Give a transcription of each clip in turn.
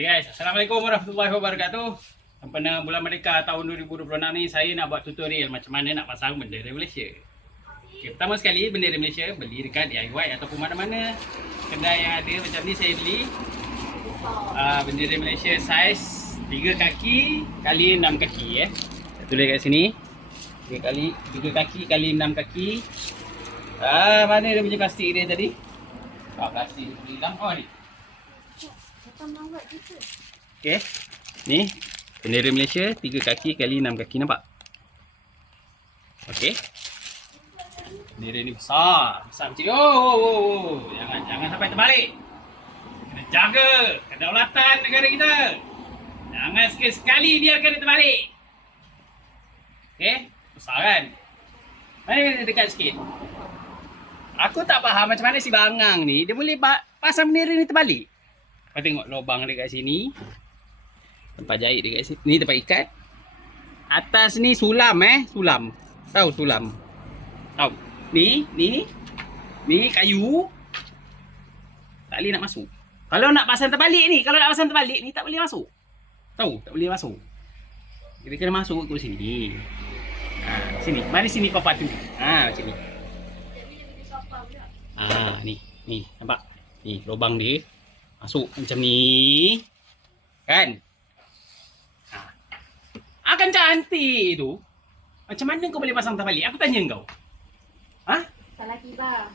Hey guys, Assalamualaikum warahmatullahi wabarakatuh. Sempena bulan Merdeka tahun 2026 ni, saya nak buat tutorial macam mana nak pasang bendera Malaysia. Okay, pertama sekali, bendera Malaysia beli dekat DIY ataupun mana-mana kedai yang ada. Macam ni saya beli bendera Malaysia saiz 3 kaki kali 6 kaki Saya tulis kat sini 3 kaki kali 6 kaki. Mana dia punya plastik dia tadi? Plastik dia hilang. Oh ni. Okey. Ni bendera Malaysia 3 kaki kali 6 kaki, nampak? Okey. Bendera ni besar macam ni. Oh. Jangan sampai terbalik. Kena jaga kedaulatan negara kita. Jangan sekali-sekali biarkan dia terbalik. Okey, besar kan? Mari dekat sikit. Aku tak faham macam mana si Bangang ni dia boleh pasang bendera ni terbalik. Kau tengok lubang dekat sini. Tempat jahit dekat sini. Ni tempat ikat. Atas ni sulam sulam. Tahu sulam? Tahu. Ni kayu. Tak boleh nak masuk. Kalau nak pasang terbalik ni, tak boleh masuk. Tahu? Tak boleh masuk. Kita kena masuk ke sini. Sini. Mari sini papa tu. Macam ni. Ni nampak? Ni lubang dia. Masuk macam ni. Kan? Akan cantik tu. Macam mana kau boleh pasang terbalik? Aku tanya kau. Salah kibar.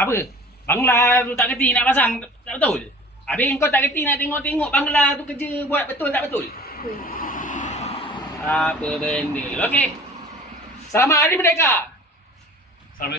Apa? Bangla tu tak kerti nak pasang. Tak betul? Habis kau tak kerti nak tengok-tengok Bangla tu kerja buat betul tak betul? Apa benda? Okey. Selamat Hari Merdeka.